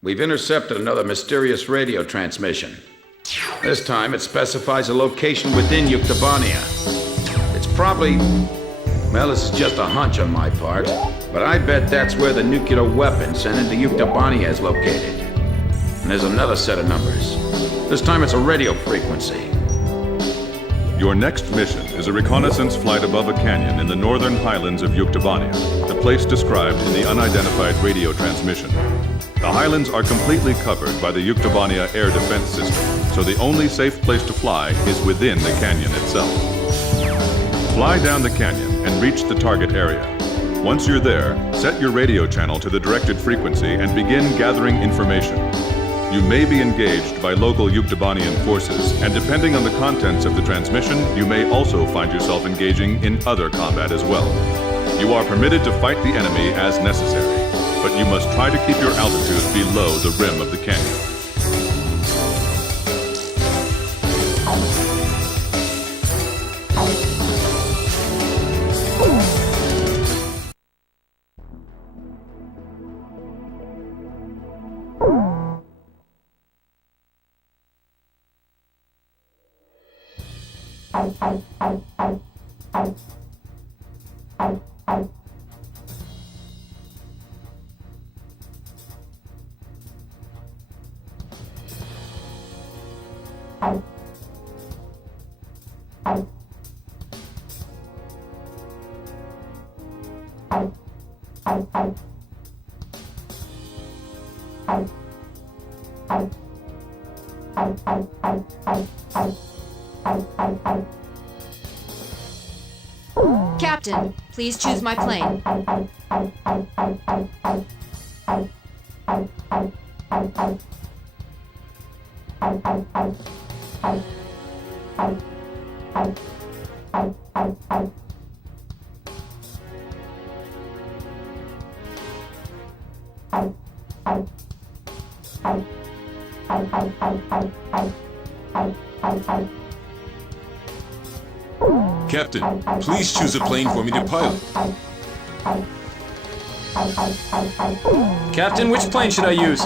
We've intercepted another mysterious radio transmission. This time it specifies a location within Yuktobania. It's probably... well, this is just a hunch on my part, but I bet that's where the nuclear weapon sent into Yuktobania is located. And there's another set of numbers. This time it's a radio frequency. Your next mission is a reconnaissance flight above a canyon in the northern highlands of Yuktobania, the place described in the unidentified radio transmission. The highlands are completely covered by the Yuktobania air defense system, so the only safe place to fly is within the canyon itself. Fly down the canyon and reach the target area. Once you're there, set your radio channel to the directed frequency and begin gathering information. You may be engaged by local Yuktobanian forces, and depending on the contents of the transmission, you may also find yourself engaging in other combat as well. You are permitted to fight the enemy as necessary, but you must try to keep your altitude below the rim of the canyon. Captain, please choose my plane. Captain, please choose a plane for me to pilot. Captain, which plane should I use?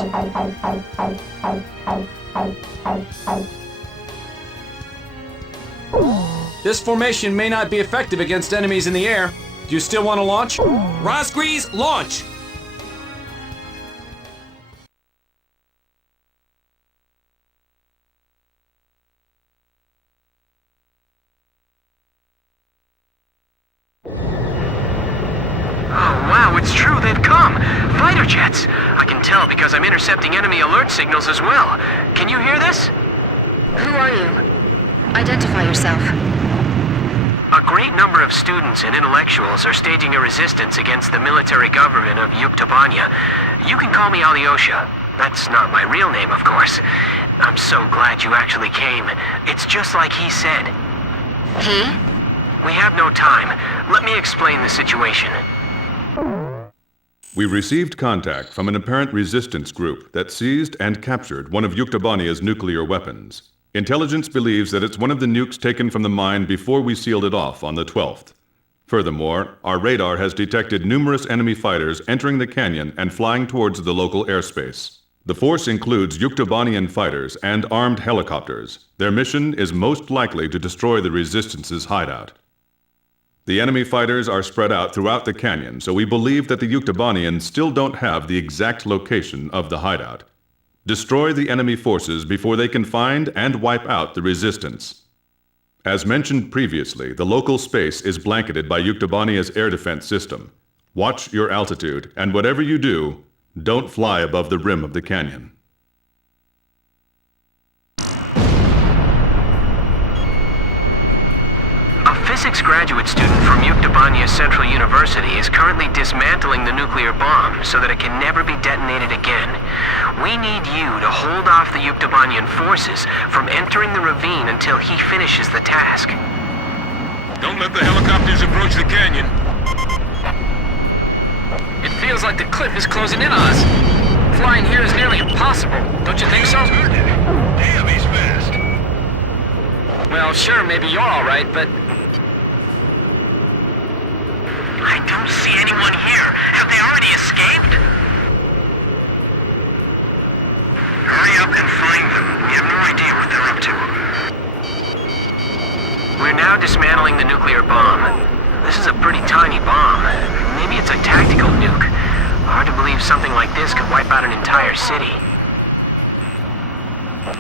This formation may not be effective against enemies in the air. Do you still want to launch? Razgriz, launch! It's true, they've come! Fighter jets! I can tell because I'm intercepting enemy alert signals as well. Can you hear this? Who are you? Identify yourself. A great number of students and intellectuals are staging a resistance against the military government of Yuktobania. You can call me Alyosha. That's not my real name, of course. I'm so glad you actually came. It's just like he said. He? We have no time. Let me explain the situation. We received contact from an apparent resistance group that seized and captured one of Yuktobania's nuclear weapons. Intelligence believes that it's one of the nukes taken from the mine before we sealed it off on the 12th. Furthermore, our radar has detected numerous enemy fighters entering the canyon and flying towards the local airspace. The force includes Yuktobanian fighters and armed helicopters. Their mission is most likely to destroy the Resistance's hideout. The enemy fighters are spread out throughout the canyon, so we believe that the Yuktobanians still don't have the exact location of the hideout. Destroy the enemy forces before they can find and wipe out the Resistance. As mentioned previously, the local space is blanketed by Yuktobania's air defense system. Watch your altitude, and whatever you do, don't fly above the rim of the canyon. Physics graduate student from Yuktobania Central University is currently dismantling the nuclear bomb so that it can never be detonated again. We need you to hold off the Yuktobanian forces from entering the ravine until he finishes the task. Don't let the helicopters approach the canyon. It feels like the cliff is closing in on us. Flying here is nearly impossible, don't you think so? Damn, he's fast. Well, sure, maybe you're alright, but... I don't see anyone here. Have they already escaped? this could wipe out an entire city.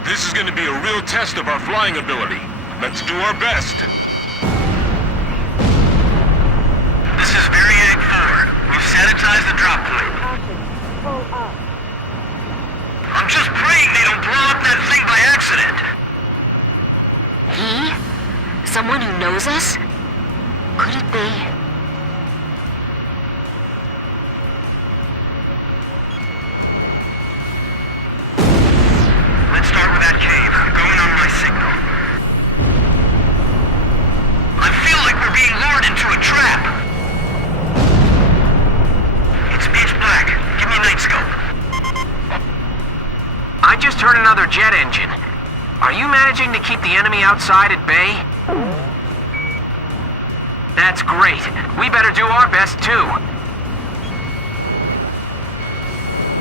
This is going to be a real test of our flying ability. Let's do our best. This is Variag 4. We've sanitized the drop point. I'm just praying they don't blow up that thing by accident. He? Someone who knows us? Could it be? Let's start with that cave. I'm going on my signal. I feel like we're being lured into a trap. It's pitch black. Give me a night scope. I just heard another jet engine. Are you managing to keep the enemy outside at bay? That's great. We better do our best, too.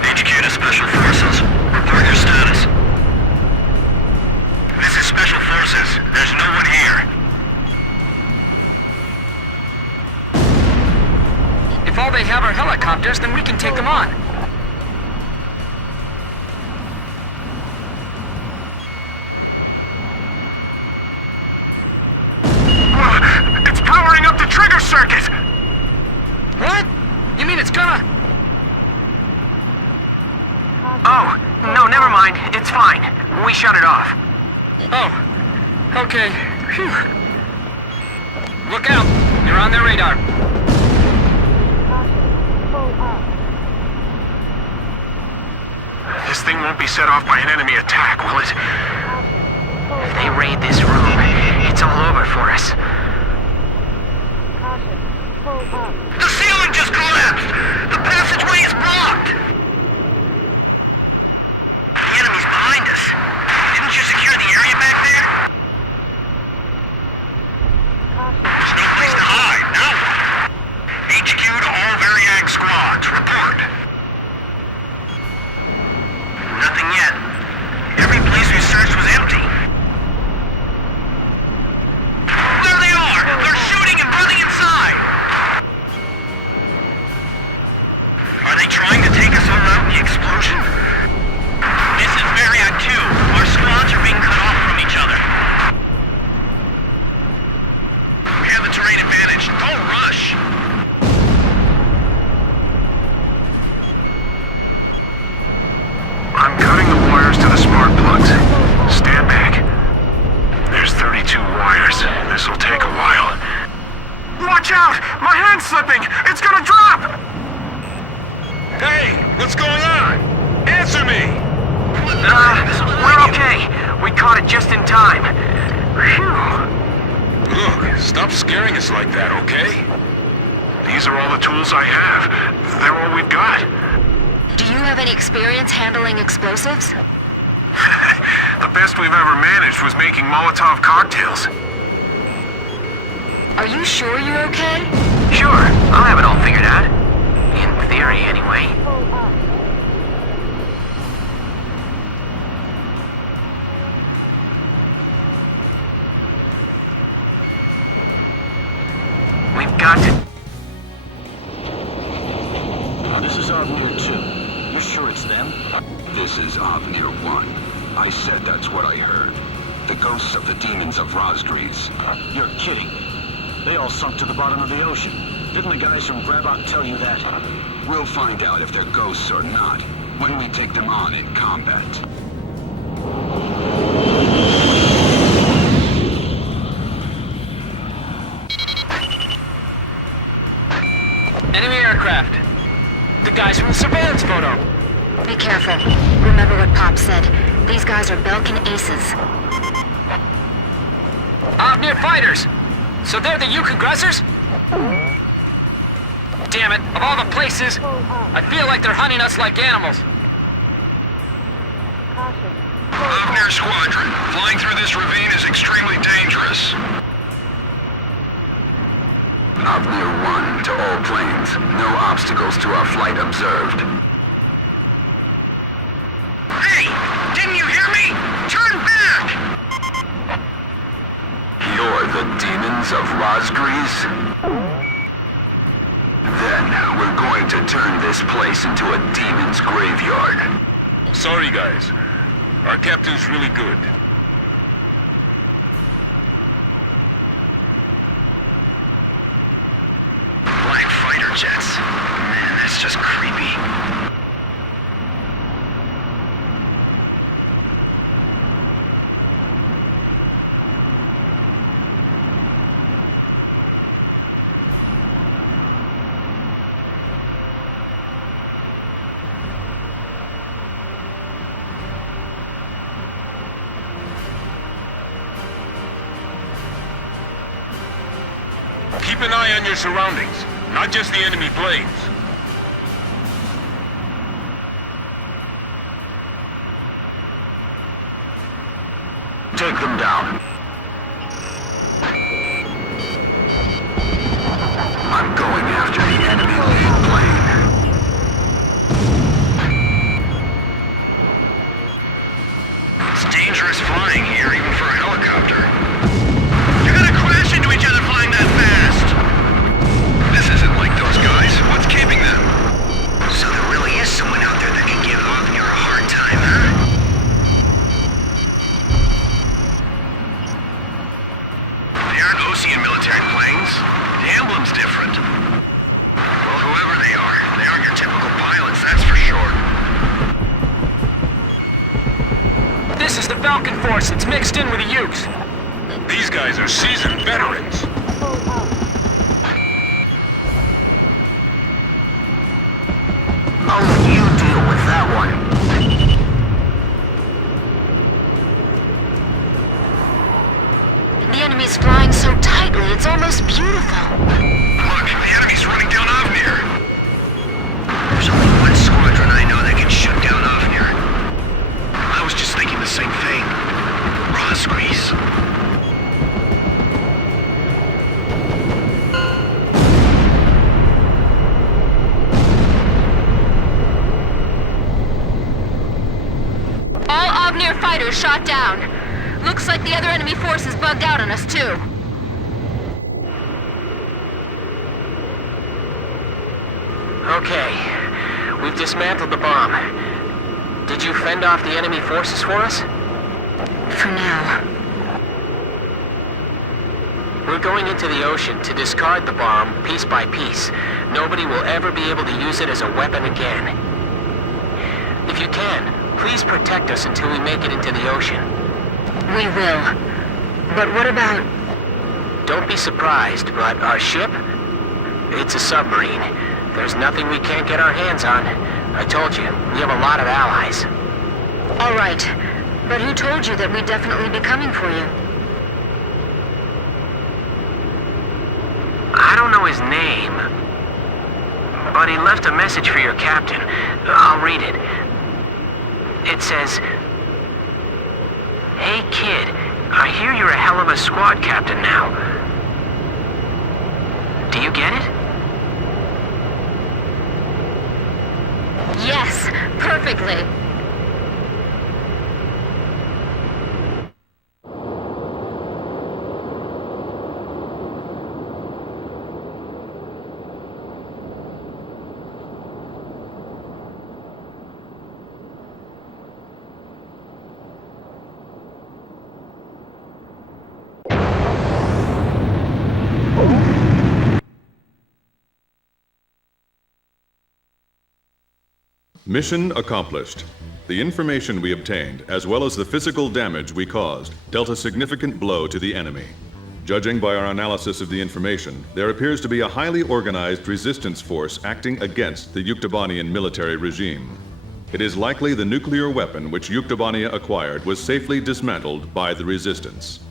HQ to Special Forces. Report your status. This is Special Forces. There's no one here. If all they have are helicopters, then we can take them on. It's powering up the trigger circuit! What? You mean it's gonna... Oh, no, never mind. It's fine. We shut it off. Oh, okay. Phew. Look out! You're on their radar. This thing won't be set off by an enemy attack, will it? If they raid this room, it's all over for us. The ceiling just collapsed! The passageway is blocked! The enemy's behind us. Didn't you secure the area back there? There's no place to hide. Now what? HQ to all Variag squads. Report. Nothing yet. Every place we searched was empty. There they are! They're shooting and running inside! Are they trying to take us all out in the explosion? This is Variag 2. Our squads are being cut off from each other. We have the terrain advantage. Don't rush! I'm cutting the wires to the spark plugs. Stand back. There's 32 wires. This'll take a while. Watch out! My hand's slipping! It's gonna drop! Hey, what's going on? Answer me! We're okay. We caught it just in time. Phew. Look, stop scaring us like that, okay? These are all the tools I have. They're all we've got. Do you have any experience handling explosives? The best we've ever managed was making Molotov cocktails. Are you sure you're okay? Sure, I'll have it all figured out. In theory, anyway. We've got to... This is Avnir 2. You're sure it's them? This is Avnir 1. I said that's what I heard. The ghosts of the demons of Razgriz. You're kidding. They all sunk to the bottom of the ocean. Didn't the guys from Grabok tell you that? We'll find out if they're ghosts or not when we take them on in combat. Enemy aircraft. The guys from the surveillance photo. Be careful. Remember what Pop said. These guys are Belkin aces. Avnir fighters. So they're the Yuk aggressors? Damn it, of all the places, I feel like they're hunting us like animals. Avnir Squadron. Flying through this ravine is extremely dangerous. Avnir 1 to all planes. No obstacles to our flight observed. Hey! Didn't you hear me? Turn back! You're the demons of Razgriz? Then we're going to turn this place place into a demon's graveyard. Sorry, guys. Our captain's really good. Black fighter jets. Man, that's just creepy. Keep an eye on your surroundings, not just the enemy planes. Take them down. I'm going after the enemy lead plane. It's dangerous flying here, even for a helicopter. You're gonna crash into each other flying that fast! This isn't like those guys. What's keeping them? So there really is someone out there that can give Avnir a hard time, huh? They aren't Osean military planes. The emblem's different. Well, whoever they aren't your typical pilots, that's for sure. This is the Falcon Force. It's mixed in with the Ukes. These guys are seasoned veterans. I'll let you deal with that one. The enemy's flying so tightly, it's almost beautiful. Look, the enemy's running down Avnir. There's only one squadron I know that can shoot down Avnir. I was just thinking the same thing. Razgriz. All Avnir fighters shot down. Looks like the other enemy force is bugged out on us, too. Okay. We've dismantled the bomb. Did you fend off the enemy forces for us? For now. We're going into the ocean to discard the bomb piece by piece. Nobody will ever be able to use it as a weapon again. If you can, please protect us until we make it into the ocean. We will. But what about... Don't be surprised, but our ship? It's a submarine. There's nothing we can't get our hands on. I told you, we have a lot of allies. All right. But who told you that we'd definitely be coming for you? I don't know his name, but he left a message for your captain. I'll read it. It says, "Hey kid, I hear you're a hell of a squad captain now. Do you get it?" Yes, perfectly. Mission accomplished. The information we obtained, as well as the physical damage we caused, dealt a significant blow to the enemy. Judging by our analysis of the information, there appears to be a highly organized resistance force acting against the Yuktobanian military regime. It is likely the nuclear weapon which Yuktobania acquired was safely dismantled by the resistance.